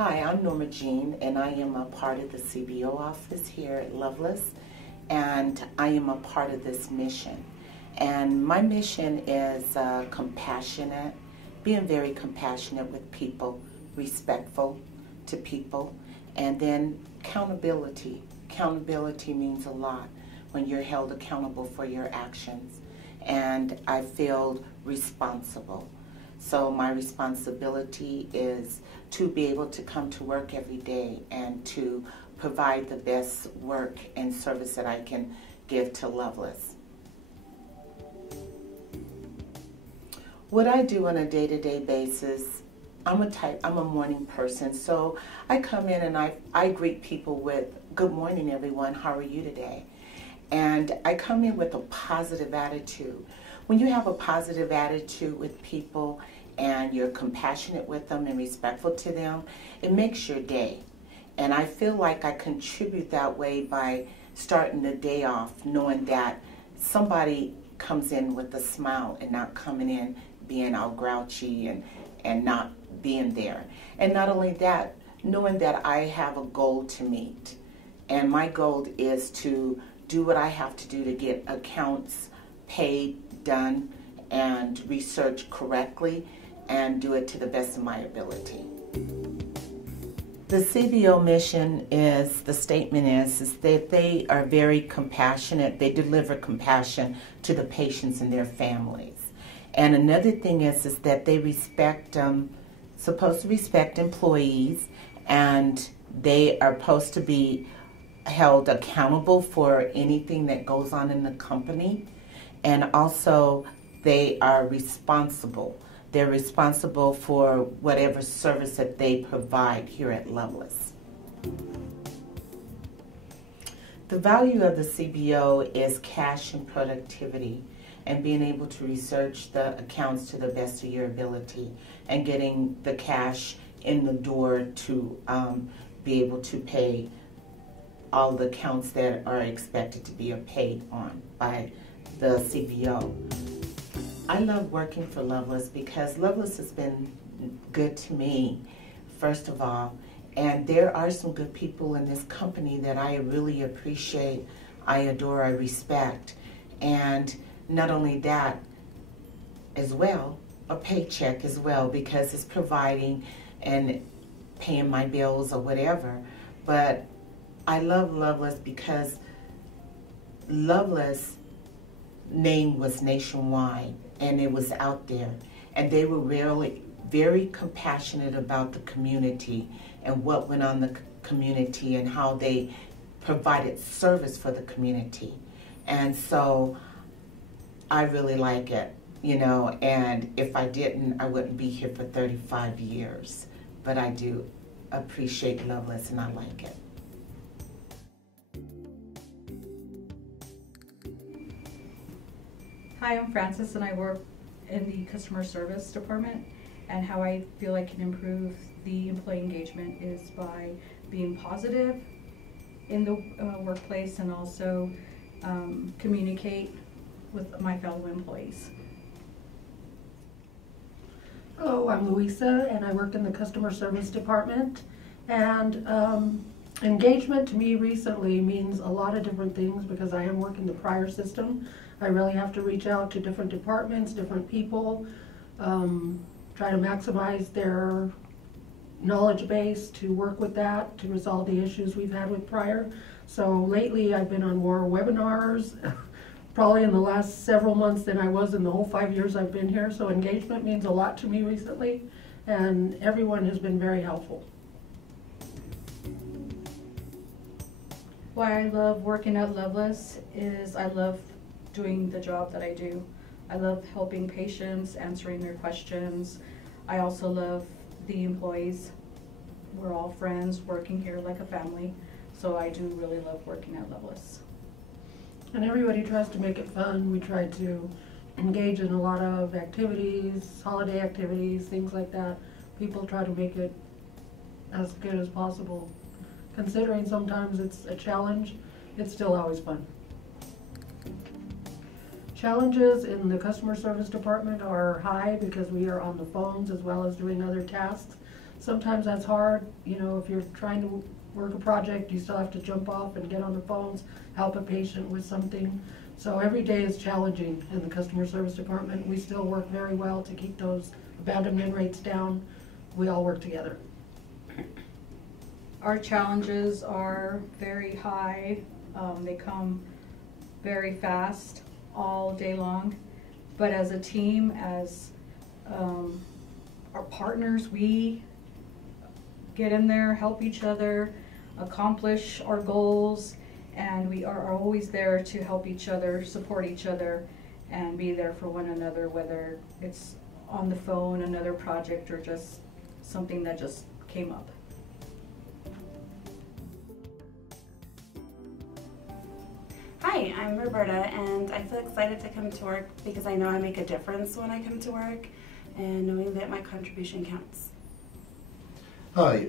Hi, I'm Norma Jean, and I am a part of the CBO office here at Lovelace, and I am a part of this mission. And my mission is compassionate, being very compassionate with people, respectful to people, and then accountability. Accountability means a lot when you're held accountable for your actions, and I feel responsible. So my responsibility is to be able to come to work every day and to provide the best work and service that I can give to Lovelace. What I do on a day-to-day basis, I'm a morning person, so I come in and I greet people with, "Good morning, everyone, how are you today?" And I come in with a positive attitude. When you have a positive attitude with people and you're compassionate with them and respectful to them, it makes your day. And I feel like I contribute that way by starting the day off knowing that somebody comes in with a smile and not coming in being all grouchy and not being there. And not only that, knowing that I have a goal to meet. And my goal is to do what I have to do to get accounts paid, done, and research correctly, and do it to the best of my ability. The CBO mission is, the statement is that they are very compassionate. They deliver compassion to the patients and their families. And another thing is that they supposed to respect employees, and they are supposed to be held accountable for anything that goes on in the company. And also, they are responsible. They're responsible for whatever service that they provide here at Lovelace. The value of the CBO is cash and productivity, and being able to research the accounts to the best of your ability and getting the cash in the door to be able to pay all the accounts that are expected to be paid on by the CBO. I love working for Lovelace because Lovelace has been good to me, first of all, and there are some good people in this company that I really appreciate, I adore, I respect, and not only that as well, a paycheck as well, because it's providing and paying my bills or whatever. But I love Lovelace because Lovelace name was nationwide and it was out there, and they were really very compassionate about the community and what went on the community and how they provided service for the community. And so I really like it, you know, and if I didn't, I wouldn't be here for 35 years. But I do appreciate Lovelace and I like it. Hi, I'm Frances and I work in the customer service department, and how I feel I can improve the employee engagement is by being positive in the workplace and also communicate with my fellow employees. Hello, I'm Louisa and I work in the customer service department, and engagement to me recently means a lot of different things because I am working the prior system. I really have to reach out to different departments, different people, try to maximize their knowledge base to work with that, to resolve the issues we've had with prior. So lately I've been on more webinars, probably in the last several months than I was in the whole 5 years I've been here. So engagement means a lot to me recently, and everyone has been very helpful. Why I love working at Lovelace is I love doing the job that I do. I love helping patients, answering their questions. I also love the employees. We're all friends, working here like a family. So I do really love working at Lovelace. And everybody tries to make it fun. We try to engage in a lot of activities, holiday activities, things like that. People try to make it as good as possible. Considering sometimes it's a challenge, it's still always fun. Challenges in the customer service department are high because we are on the phones as well as doing other tasks. sometimes that's hard. You know, if you're trying to work a project, you still have to jump off and get on the phones, help a patient with something. So every day is challenging in the customer service department. We still work very well to keep those abandonment rates down. We all work together. Our challenges are very high. They come very fast all day long. But as a team, as our partners, we get in there, help each other, accomplish our goals, and we are always there to help each other, support each other, and be there for one another, whether it's on the phone, another project, or just something that just came up. Hi, I'm Roberta, and I feel excited to come to work because I know I make a difference when I come to work and knowing that my contribution counts. Hi,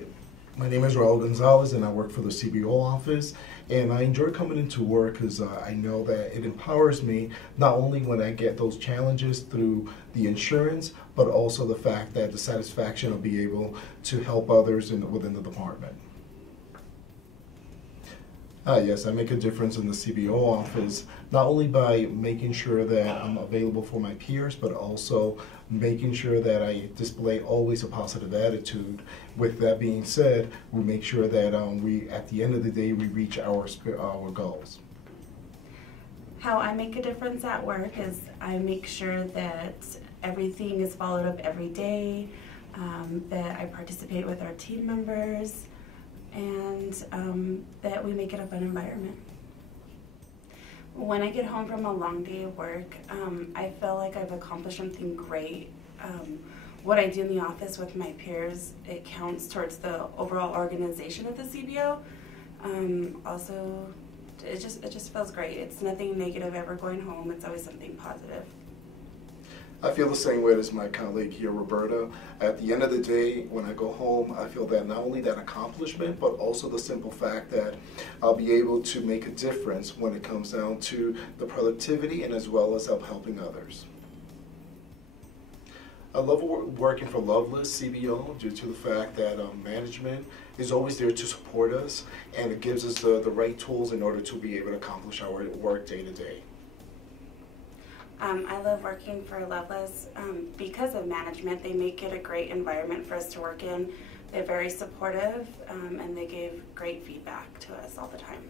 my name is Raul Gonzalez and I work for the CBO office, and I enjoy coming into work because I know that it empowers me not only when I get those challenges through the insurance, but also the fact that the satisfaction of being able to help others within the department. Yes, I make a difference in the CBO office, not only by making sure that I'm available for my peers, but also making sure that I display always a positive attitude. With that being said, we make sure that at the end of the day, we reach our goals. How I make a difference at work is I make sure that everything is followed up every day, that I participate with our team members, and that we make it a fun environment. When I get home from a long day of work, I feel like I've accomplished something great. What I do in the office with my peers, it counts towards the overall organization of the CBO. Also, it just feels great. It's nothing negative ever going home. It's always something positive. I feel the same way as my colleague here, Roberta. At the end of the day, when I go home, I feel that not only that accomplishment, but also the simple fact that I'll be able to make a difference when it comes down to the productivity and as well as helping others. I love working for Lovelace CBO due to the fact that management is always there to support us, and it gives us the right tools in order to be able to accomplish our work day to day. I love working for Lovelace because of management. They make it a great environment for us to work in. They're very supportive, and they give great feedback to us all the time.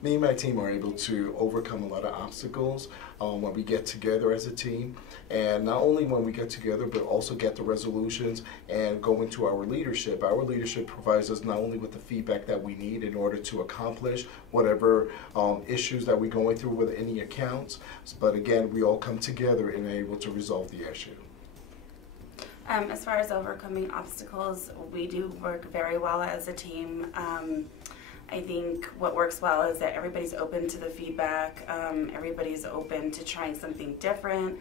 Me and my team are able to overcome a lot of obstacles when we get together as a team, and not only when we get together, but also get the resolutions and go into our leadership. Our leadership provides us not only with the feedback that we need in order to accomplish whatever issues that we're going through with any accounts, but again, we all come together and are able to resolve the issue. As far as overcoming obstacles, we do work very well as a team. I think what works well is that everybody's open to the feedback, everybody's open to trying something different.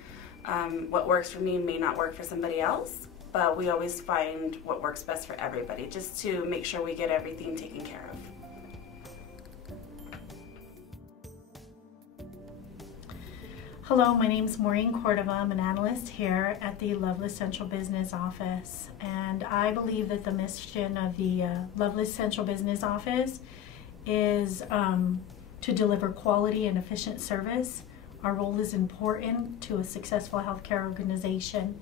What works for me may not work for somebody else, but we always find what works best for everybody, just to make sure we get everything taken care of. Hello, my name is Maureen Cordova. I'm an analyst here at the Lovelace Central Business Office, and I believe that the mission of the Lovelace Central Business Office is to deliver quality and efficient service. Our role is important to a successful healthcare organization,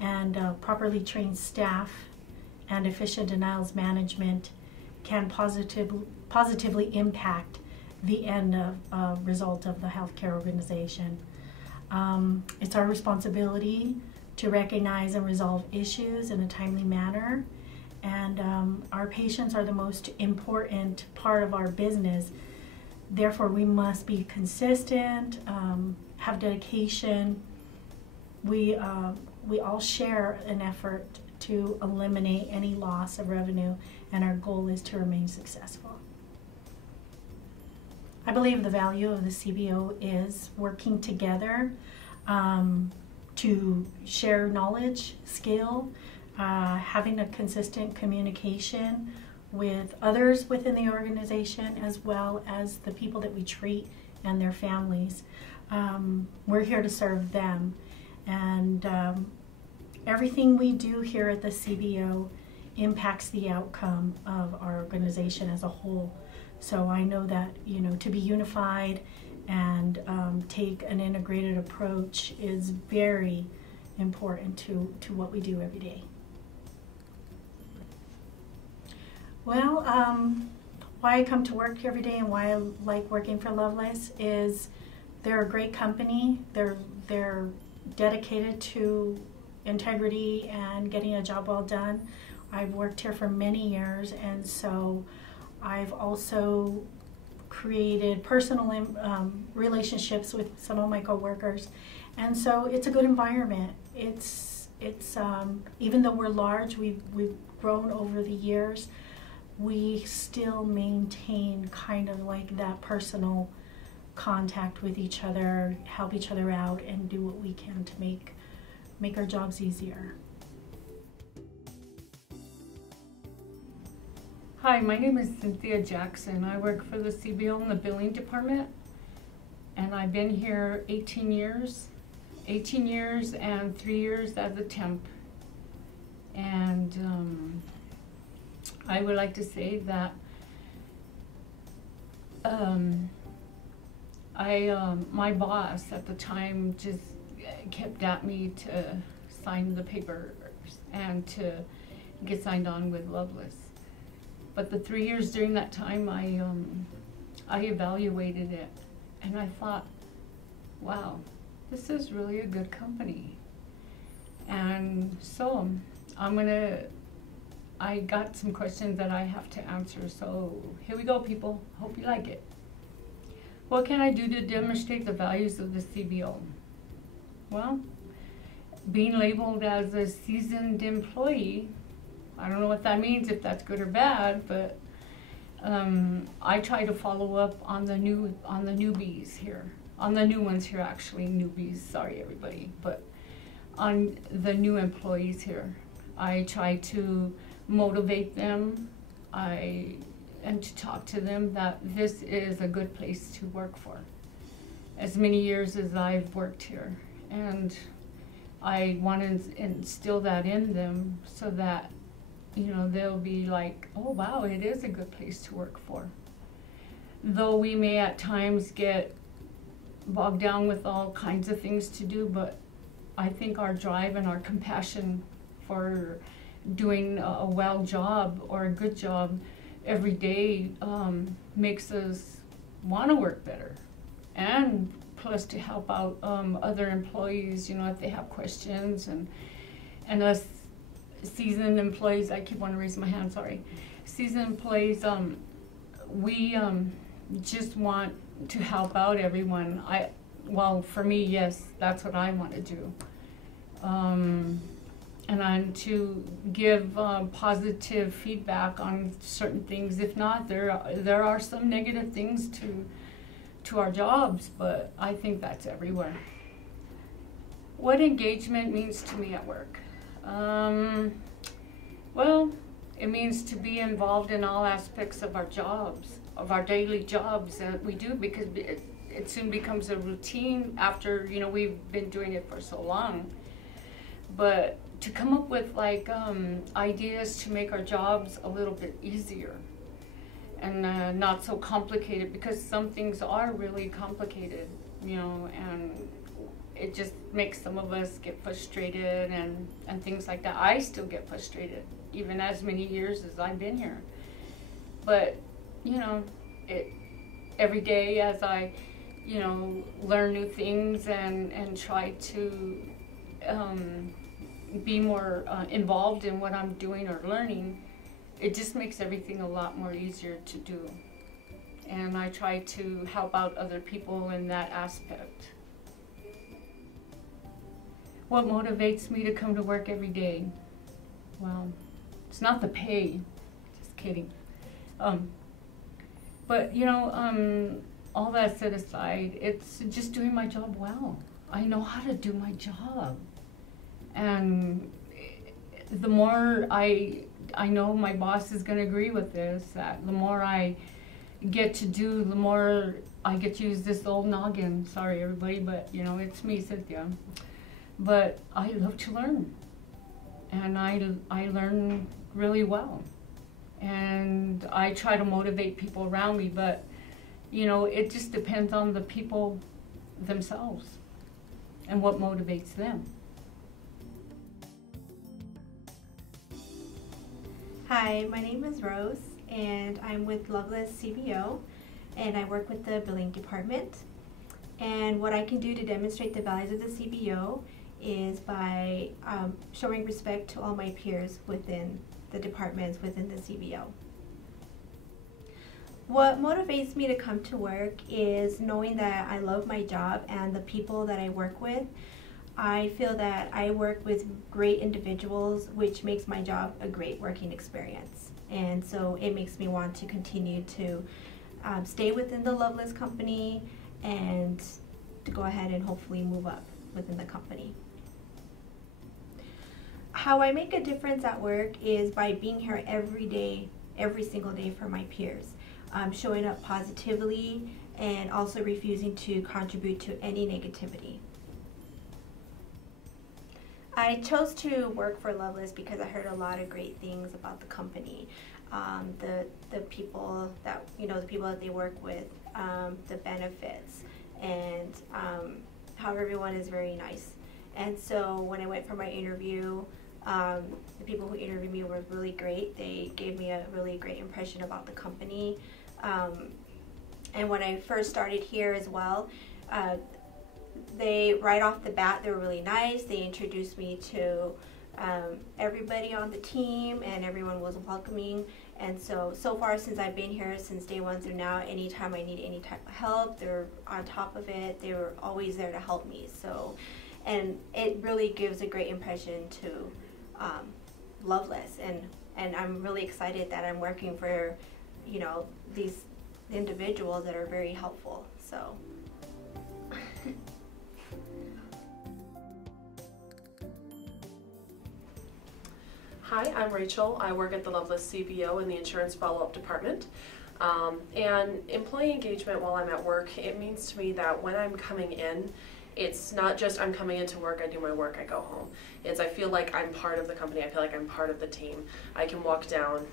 and properly trained staff and efficient denials management can positively impact the end result of the healthcare organization. It's our responsibility to recognize and resolve issues in a timely manner, and our patients are the most important part of our business. Therefore, we must be consistent, have dedication. We all share an effort to eliminate any loss of revenue, and our goal is to remain successful. I believe the value of the CBO is working together to share knowledge, skill, having a consistent communication with others within the organization, as well as the people that we treat and their families. We're here to serve them, and everything we do here at the CBO impacts the outcome of our organization as a whole. So I know that, you know, to be unified and take an integrated approach is very important to what we do every day. Well, why I come to work every day and why I like working for Lovelace is they're a great company. They're dedicated to integrity and getting a job well done. I've worked here for many years, and so I've also created personal relationships with some of my coworkers, and so it's a good environment. It's even though we're large, we've grown over the years, we still maintain kind of like that personal contact with each other, help each other out, and do what we can to make our jobs easier. Hi, my name is Cynthia Jackson. I work for the CBO in the billing department, and I've been here 18 years and 3 years as a temp. And I would like to say that my boss at the time just kept at me to sign the papers and to get signed on with Lovelace. But the 3 years during that time, I evaluated it, and I thought, wow, this is really a good company. And so I got some questions that I have to answer, so here we go, people. Hope you like it. What can I do to demonstrate the values of the CBO? Well, being labeled as a seasoned employee, I don't know what that means, if that's good or bad, but I try to follow up on the newbies here, on the new ones here, actually, newbies, sorry everybody, but on the new employees here. I try to motivate them and to talk to them that this is a good place to work for. As many years as I've worked here, and I want to instill that in them so that, you know, they'll be like, oh wow, it is a good place to work for. Though we may at times get bogged down with all kinds of things to do, but I think our drive and our compassion for doing a well job or a good job every day makes us want to work better, and plus to help out other employees, you know, if they have questions, and us seasoned employees, I keep wanting to raise my hand, sorry. Seasoned employees, we just want to help out everyone. Well, for me, yes, that's what I want to do. And to give positive feedback on certain things. If not, there are some negative things to our jobs, but I think that's everywhere. What engagement means to me at work? Well, it means to be involved in all aspects of our jobs, of our daily jobs that we do, because it soon becomes a routine after, you know, we've been doing it for so long. But to come up with like ideas to make our jobs a little bit easier and not so complicated, because some things are really complicated, you know, and it just makes some of us get frustrated and things like that. I still get frustrated, even as many years as I've been here. But, you know, every day as I, you know, learn new things and try to be more involved in what I'm doing or learning, it just makes everything a lot more easier to do. And I try to help out other people in that aspect. What motivates me to come to work every day? Well, it's not the pay, just kidding. But you know, all that set aside, it's just doing my job well. I know how to do my job. And the more I know my boss is going to agree with this, that the more I get to do, the more I get to use this old noggin. Sorry everybody, but you know, it's me, Cynthia. But I love to learn. and I learn really well. And I try to motivate people around me, but you know, it just depends on the people themselves and what motivates them. Hi, my name is Rose, and I'm with Lovelace CBO, and I work with the billing department. And what I can do to demonstrate the values of the CBO is by showing respect to all my peers within the departments within the CBO. What motivates me to come to work is knowing that I love my job and the people that I work with. I feel that I work with great individuals, which makes my job a great working experience. And so it makes me want to continue to stay within the Lovelace company and to go ahead and hopefully move up within the company. How I make a difference at work is by being here every day, every single day for my peers. Showing up positively and also refusing to contribute to any negativity. I chose to work for Lovelace because I heard a lot of great things about the company, the people that the people that they work with, the benefits, and how everyone is very nice. And so when I went for my interview, the people who interviewed me were really great. They gave me a really great impression about the company. And when I first started here as well, they right off the bat, they were really nice. They introduced me to everybody on the team, and everyone was welcoming. And so far since I've been here, since day one through now, anytime I need any type of help, they're on top of it. They were always there to help me. So, and it really gives a great impression to Lovelace, and I'm really excited that I'm working for, these individuals that are very helpful. So. Hi, I'm Rachel. I work at the Lovelace CBO in the Insurance Follow-Up Department. And employee engagement while I'm at work, it means to me that when I'm coming in, it's not just I'm coming into work, I do my work, I go home. It's I feel like I'm part of the company, I feel like I'm part of the team. I can walk down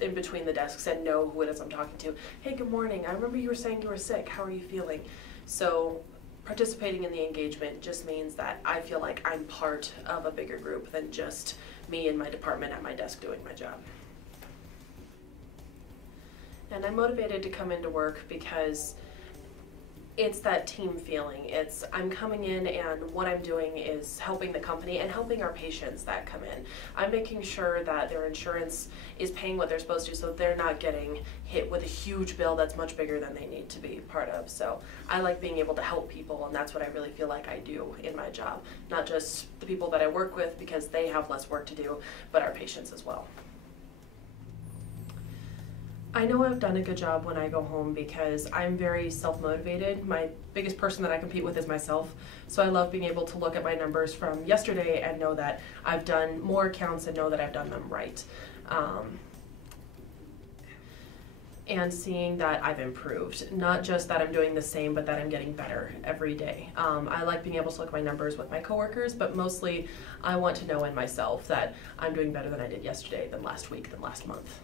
in between the desks and know who it is I'm talking to. Hey, good morning, I remember you were saying you were sick, how are you feeling? So participating in the engagement just means that I feel like I'm part of a bigger group than just me and my department at my desk doing my job. And I'm motivated to come into work because it's that team feeling. It's I'm coming in and what I'm doing is helping the company and helping our patients that come in. I'm making sure that their insurance is paying what they're supposed to so they're not getting hit with a huge bill that's much bigger than they need to be part of. So I like being able to help people, and that's what I really feel like I do in my job. Not just the people that I work with because they have less work to do, but our patients as well. I know I've done a good job when I go home because I'm very self-motivated. My biggest person that I compete with is myself. So I love being able to look at my numbers from yesterday and know that I've done more accounts and know that I've done them right. And seeing that I've improved. Not just that I'm doing the same, but that I'm getting better every day. I like being able to look at my numbers with my coworkers, but mostly I want to know in myself that I'm doing better than I did yesterday, than last week, than last month.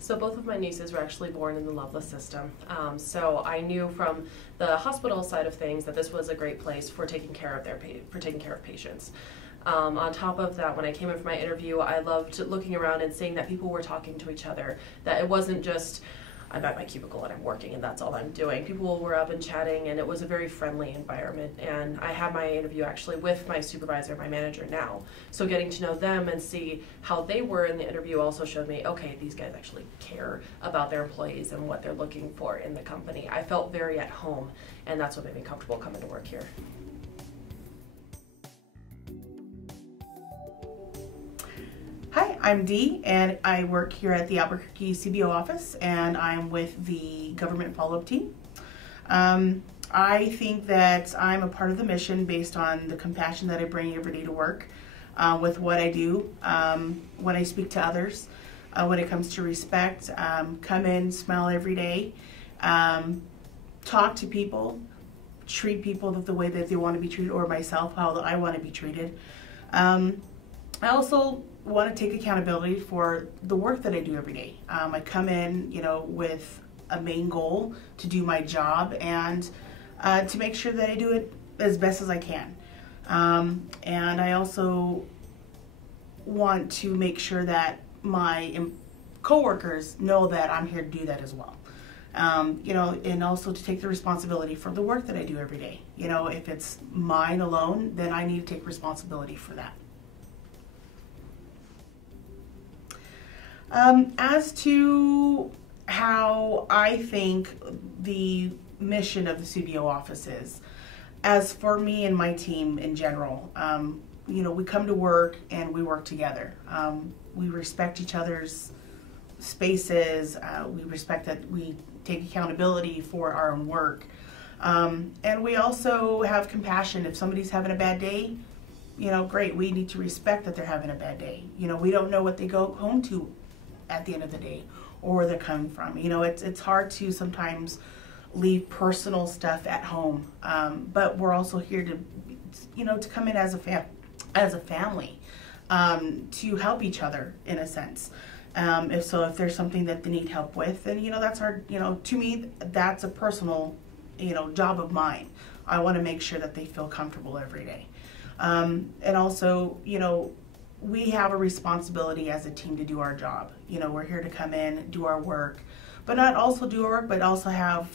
So both of my nieces were actually born in the Lovelace system. So I knew from the hospital side of things that this was a great place for taking care of patients. On top of that, when I came in for my interview, I loved looking around and seeing that people were talking to each other. That it wasn't just I'm at my cubicle and I'm working and that's all I'm doing. People were up and chatting, and it was a very friendly environment. And I had my interview actually with my supervisor, my manager now. So getting to know them and see how they were in the interview also showed me, okay, these guys actually care about their employees and what they're looking for in the company. I felt very at home, and that's what made me comfortable coming to work here. Hi, I'm Dee, and I work here at the Albuquerque CBO office, and I'm with the government follow-up team. I think that I'm a part of the mission based on the compassion that I bring every day to work with what I do, when I speak to others, when it comes to respect, come in, smile every day, talk to people, treat people the way that they want to be treated, or myself, how I want to be treated. I also want to take accountability for the work that I do every day. I come in, with a main goal to do my job and to make sure that I do it as best as I can. And I also want to make sure that my coworkers know that I'm here to do that as well. And also to take the responsibility for the work that I do every day. If it's mine alone, then I need to take responsibility for that. As to how I think the mission of the CBO office is, as for me and my team in general, we come to work and we work together. We respect each other's spaces. We respect that we take accountability for our own work. And we also have compassion. If somebody's having a bad day, great. We need to respect that they're having a bad day. We don't know what they go home to at the end of the day or where they're coming from. It's hard to sometimes leave personal stuff at home. But we're also here to come in as a family, to help each other in a sense. If there's something that they need help with, then that's our, to me, that's a personal, job of mine. I want to make sure that they feel comfortable every day. And also, we have a responsibility as a team to do our job. We're here to come in, do our work, but not also do our work, but also have,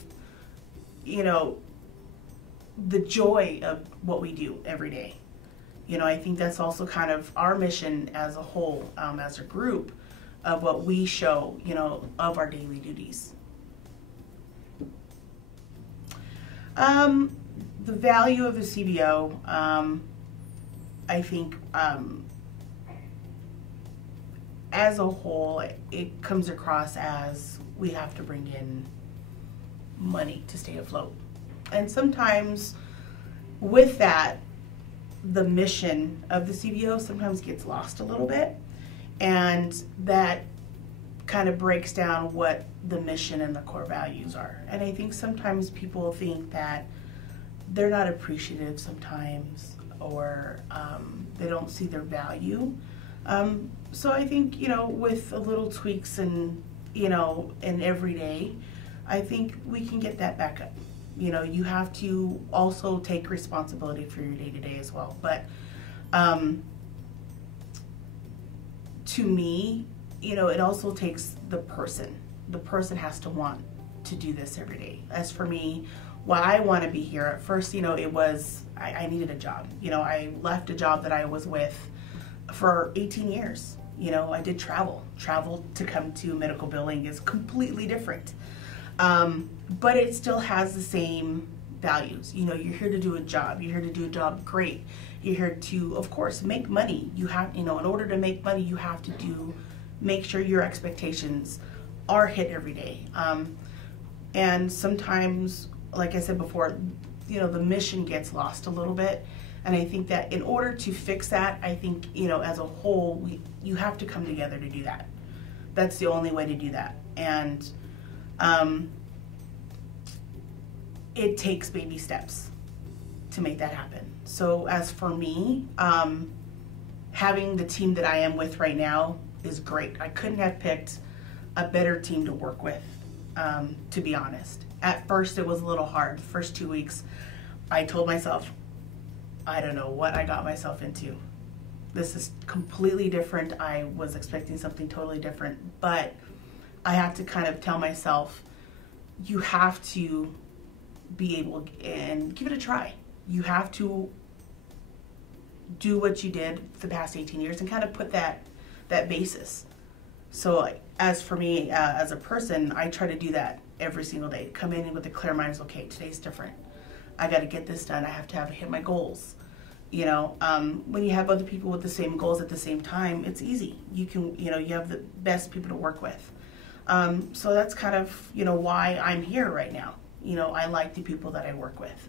the joy of what we do every day. I think that's also kind of our mission as a whole, as a group, of what we show, of our daily duties. The value of the CBO, I think, as a whole, it comes across as we have to bring in money to stay afloat. And sometimes with that, the mission of the CBO sometimes gets lost a little bit. And that kind of breaks down what the mission and the core values are. And I think sometimes people think that they're not appreciative sometimes, or they don't see their value. So I think, with a little tweaks and, and every day, I think we can get that back up. You have to also take responsibility for your day-to-day as well. But to me, it also takes the person. The person has to want to do this every day. As for me, why I want to be here, at first, it was, I needed a job. I left a job that I was with for 18 years. I did travel. Travel to come to medical billing is completely different. But it still has the same values. You're here to do a job. You're here to do a job great. You're here to, of course, make money. You have, in order to make money, you have to make sure your expectations are hit every day. And sometimes, like I said before, the mission gets lost a little bit. And I think that in order to fix that, I think, as a whole, you have to come together to do that. That's the only way to do that. And it takes baby steps to make that happen. So as for me, having the team that I am with right now is great. I couldn't have picked a better team to work with, to be honest. At first it was a little hard. The first 2 weeks, I told myself, I don't know what I got myself into. This is completely different. I was expecting something totally different, but I had to kind of tell myself, you have to be able and give it a try. You have to do what you did for the past 18 years and kind of put that basis. So as for me, as a person, I try to do that every single day. Come in with a clear mind, okay, today's different. I got to get this done. I have to hit my goals. When you have other people with the same goals at the same time, it's easy. You can, you have the best people to work with. So that's kind of, why I'm here right now. I like the people that I work with.